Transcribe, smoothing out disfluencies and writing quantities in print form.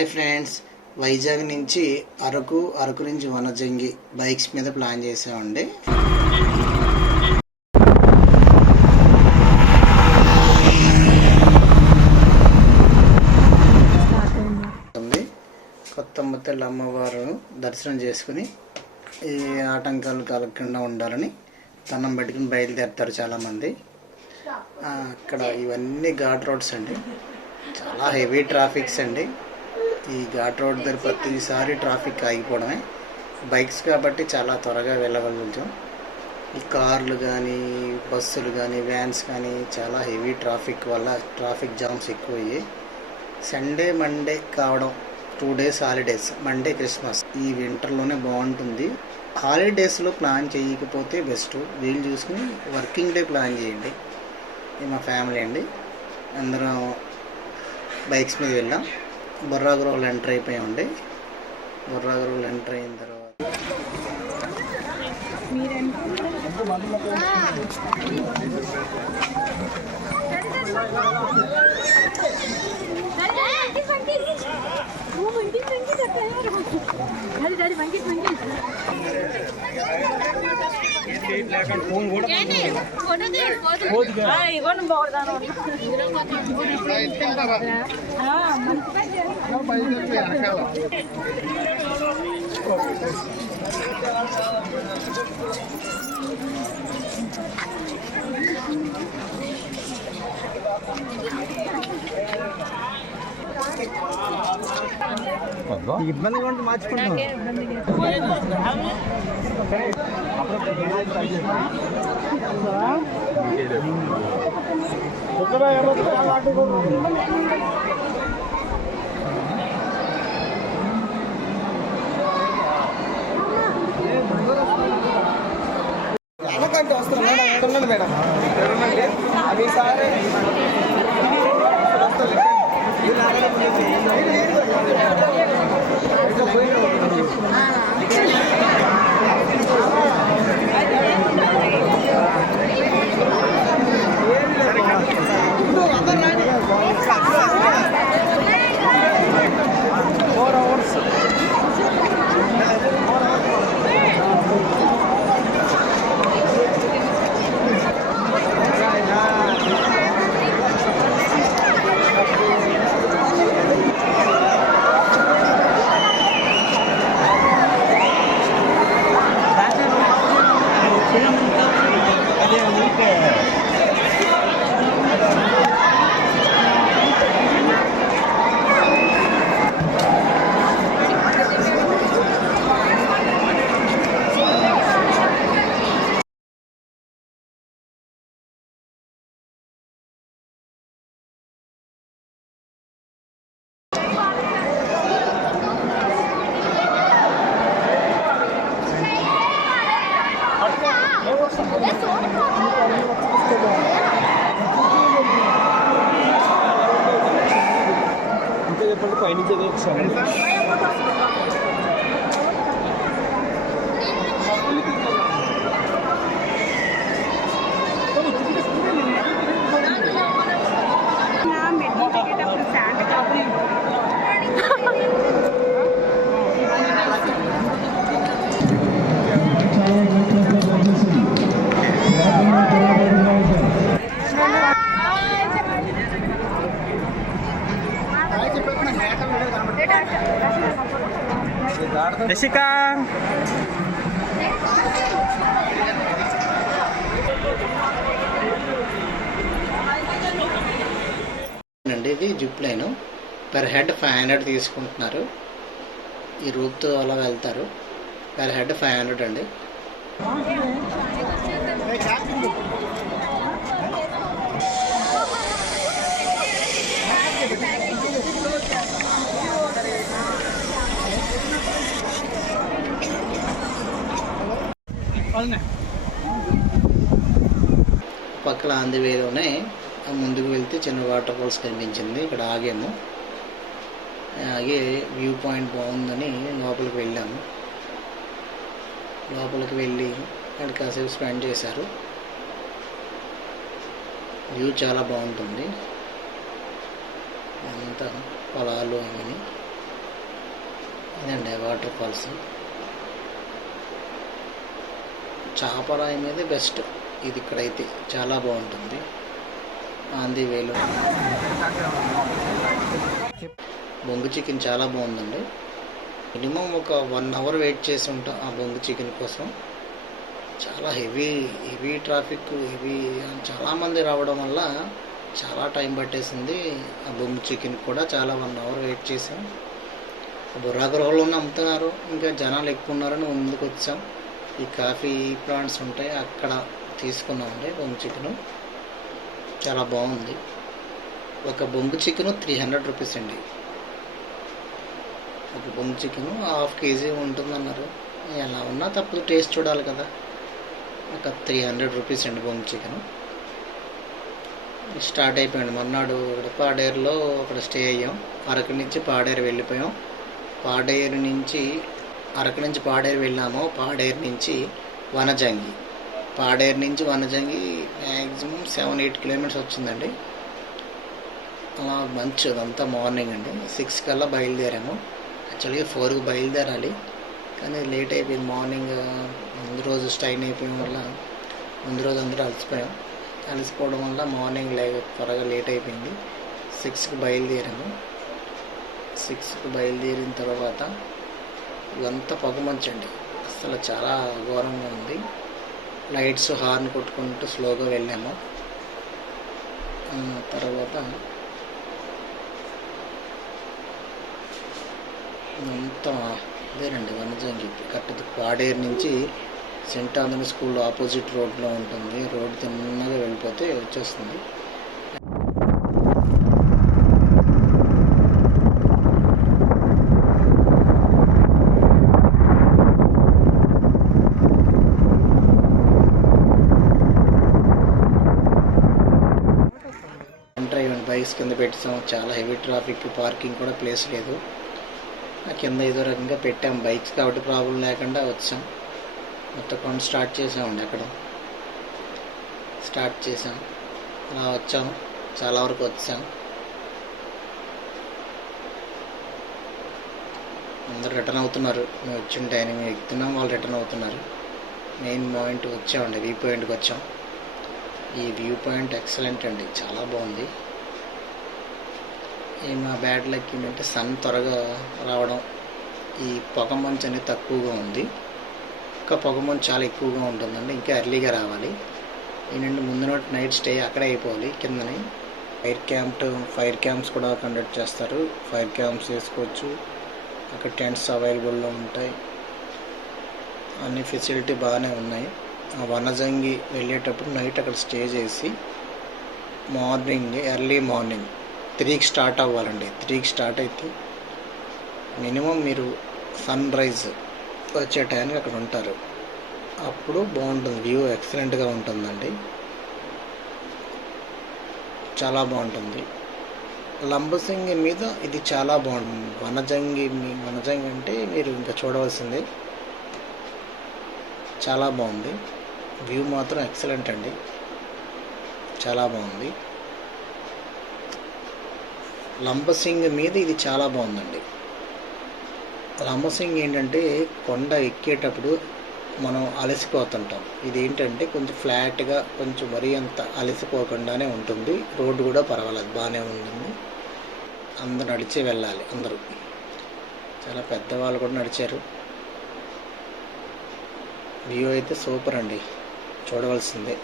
Hi friends, Vizag నుంచి అరకు నుంచి Vanajangi bikes మీద ప్లాన్ చేసామండి. కొత్తమ్మ తల్లి అమ్మవారు దర్శనం చేసుకుని ఈ ఆటంకాలు కలగకుండా ఉండాలని దండం పెట్టుకుని బయలుదేరుతారు చాలామంది. అక్కడ ఇవన్నీ ఘాట్ రోడ్స్ అండి, చాలా హెవీ ట్రాఫిక్స్ అండి. ఈ ఘాట్ రోడ్ దగ్గర ప్రతిసారి ట్రాఫిక్ ఆగిపోవడమే. బైక్స్ కాబట్టి చాలా త్వరగా వెళ్ళగలుగుతాం. ఈ కార్లు కానీ బస్సులు కానీ వ్యాన్స్ కానీ చాలా హెవీ ట్రాఫిక్ వల్ల ట్రాఫిక్ జామ్స్ ఎక్కువయ్యాయి. సండే మండే కావడం, 2 days హాలిడేస్, మండే క్రిస్మస్, ఈ వింటర్లోనే బాగుంటుంది. హాలిడేస్లో ప్లాన్ చేయకపోతే బెస్ట్, వీలు చూసుకుని వర్కింగ్ డే ప్లాన్ చేయండి. ఇది మా ఫ్యామిలీ అండి, అందరం బైక్స్ మీద వెళ్ళాం. బొర్రాగ్రోవ్లో ఎంటర్ అయిపోయామండి. బొర్రాగ్రోవ్లో ఎంటర్ అయిన తర్వాత ఇబ్బందిగా ఉంటే మార్చుకుంటాం. అనకంటే వస్తుంది మేడం, అది సార్ పైనుంచి Jessica అండి, ఇది జిప్ లైన్. పర్ హెడ్ 500 తీసుకుంటున్నారు. ఈ రూప్తో అలా వెళ్తారు. పర్ హెడ్ 500 అండి. పక్కన ఆంధ్రవేలోనే ముందుకు వెళ్తే చిన్న వాటర్ ఫాల్స్ కనిపించింది. ఇక్కడ ఆగాము. ఆగి వ్యూ పాయింట్ బాగుందని లోపలికి వెళ్ళాము. లోపలికి వెళ్ళి అక్కడ కాసేపు స్పెండ్ చేశారు. వ్యూ చాలా బాగుంటుంది. అంతా పొలాలు అవన్నీ. ఇదండి వాటర్ ఫాల్స్. చాపరాయి మీద బెస్ట్ ఇది. ఇక్కడైతే చాలా బాగుంటుంది. ఆంది వేలు బొంగు చికెన్ చాలా బాగుందండి. మినిమం ఒక 1 అవర్ వెయిట్ చేసి ఉంటాం ఆ బొంగు చికెన్ కోసం. చాలా హెవీ ట్రాఫిక్, చాలామంది రావడం వల్ల చాలా టైం పట్టేసింది. ఆ బొంగు చికెన్ కూడా చాలా 1 అవర్ వెయిట్ చేసాం. బుర్రా గృహలోనే అమ్ముతున్నారు, ఇంకా జనాలు ఎక్కువ ఉన్నారని ముందుకు వచ్చాం. ఈ కాఫీ ప్లాంట్స్ ఉంటాయి, అక్కడ తీసుకున్నామండి బొంగు చికెను. చాలా బాగుంది. ఒక బొంగు చికెను 300 రూపీస్ అండి. ఒక బొంగు చికెను 1/2 కేజీ ఉంటుందన్నారు. ఎలా ఉన్నా తప్పదు, టేస్ట్ చూడాలి కదా. ఒక 300 రూపీస్ అండి బొంగు చికెను. స్టార్ట్ అయిపోయింది. మర్నాడు ఇక్కడ పాడేరులో అక్కడ స్టే అయ్యాం. అరకు నుంచి పాడేరు వెళ్ళిపోయాం. పాడేరు నుంచి వెళ్ళాము. పాడేరు నుంచి వనజంగి. పాడేరు నుంచి వనజంగి మ్యాక్సిమం 7-8 కిలోమీటర్స్ వచ్చిందండి. అలా మంచి అదంతా మార్నింగ్ అండి. 6 కల్లా బయలుదేరాము. యాక్చువల్గా 4కి బయలుదేరాలి, కానీ లేట్ అయిపోయింది. మార్నింగ్ ముందు రోజు స్టైన్ అయిపోయిన వల్ల ముందు రోజు అందరూ అలసిపోవడం వల్ల మార్నింగ్ త్వరగా లేట్ అయిపోయింది. 6కి బయలుదేరాము. 6కి బయలుదేరిన తర్వాత ఇదంతా పొగమంచండి, అసలు చాలా ఘోరంగా ఉంది. లైట్స్ హార్న్ కొట్టుకుంటూ స్లోగా వెళ్ళాము. తర్వాత అంతా అదేనండి వనజంగి. కరెక్ట్ పాడేరు నుంచి సెంట్ ఆంథనీ స్కూల్ ఆపోజిట్ రోడ్లో ఉంటుంది. రోడ్ తిన్నగా వెళ్ళిపోతే వచ్చేస్తుంది. బైక్స్ కింద పెట్టాం. చాలా హెవీ ట్రాఫిక్, పార్కింగ్ కూడా ప్లేస్ లేదు. కింద ఏదో రకంగా పెట్టాం బైక్స్ కాబట్టి ప్రాబ్లం లేకుండా వచ్చాం. మొత్తం స్టార్ట్ చేసామండి. అక్కడ స్టార్ట్ చేసాం, అలా వచ్చాం. చాలా వరకు వచ్చాం. అందరు రిటర్న్ అవుతున్నారు. మేము వచ్చిన టైం మేము ఎక్కుతున్నాం, వాళ్ళు రిటర్న్ అవుతున్నారు. మెయిన్ పాయింట్ వచ్చామండి, వ్యూ పాయింట్కి వచ్చాం. ఈ వ్యూ పాయింట్ ఎక్సలెంట్ అండి, చాలా బాగుంది. మా బ్యాడ్ లక్ ఏంటంటే సన్ త్వరగా రావడం, ఈ పొగమంచు అనేది తక్కువగా ఉంది. ఇంకా పొగమంచు చాలా ఎక్కువగా ఉంటుందండి, ఇంకా ఎర్లీగా రావాలి. ఏంటంటే ముందు నైట్ స్టే అక్కడే అయిపోవాలి. కిందని ఫైర్ క్యాంప్స్ కూడా కండక్ట్ చేస్తారు. ఫైర్ క్యాంప్స్ వేసుకోవచ్చు. అక్కడ టెంట్స్ అవైలబుల్లో ఉంటాయి. అన్ని ఫెసిలిటీ బాగానే ఉన్నాయి. వనజంగి వెళ్ళేటప్పుడు నైట్ అక్కడ స్టే చేసి ఎర్లీ మార్నింగ్ 3కి స్టార్ట్ అవ్వాలండి. 3కి స్టార్ట్ అయితే మినిమం మీరు సన్ రైజ్ వచ్చే టైంకి అక్కడ ఉంటారు. అప్పుడు బాగుంటుంది, వ్యూ ఎక్సలెంట్గా ఉంటుందండి, చాలా బాగుంటుంది. లంబసింగి మీద ఇది చాలా బాగుంటుంది. వనజంగి అంటే మీరు ఇంకా చూడవలసిందే, చాలా బాగుంది. వ్యూ మాత్రం ఎక్సలెంట్ అండి, చాలా బాగుంది. లంబసింగి మీద ఇది చాలా బాగుందండి. లంబసింగి ఏంటంటే కొండ ఎక్కేటప్పుడు మనం అలసిపోతుంటాం. ఇది ఏంటంటే కొంచెం ఫ్లాట్గా, కొంచెం మరీ అంత అలసిపోకుండానే ఉంటుంది. రోడ్డు కూడా పర్వాలేదు, బాగానే ఉంటుంది. అందరూ నడిచే వెళ్ళాలి. అందరూ చాలా పెద్దవాళ్ళు కూడా నడిచారు. వ్యూ అయితే సూపర్ అండి, చూడవలసిందే.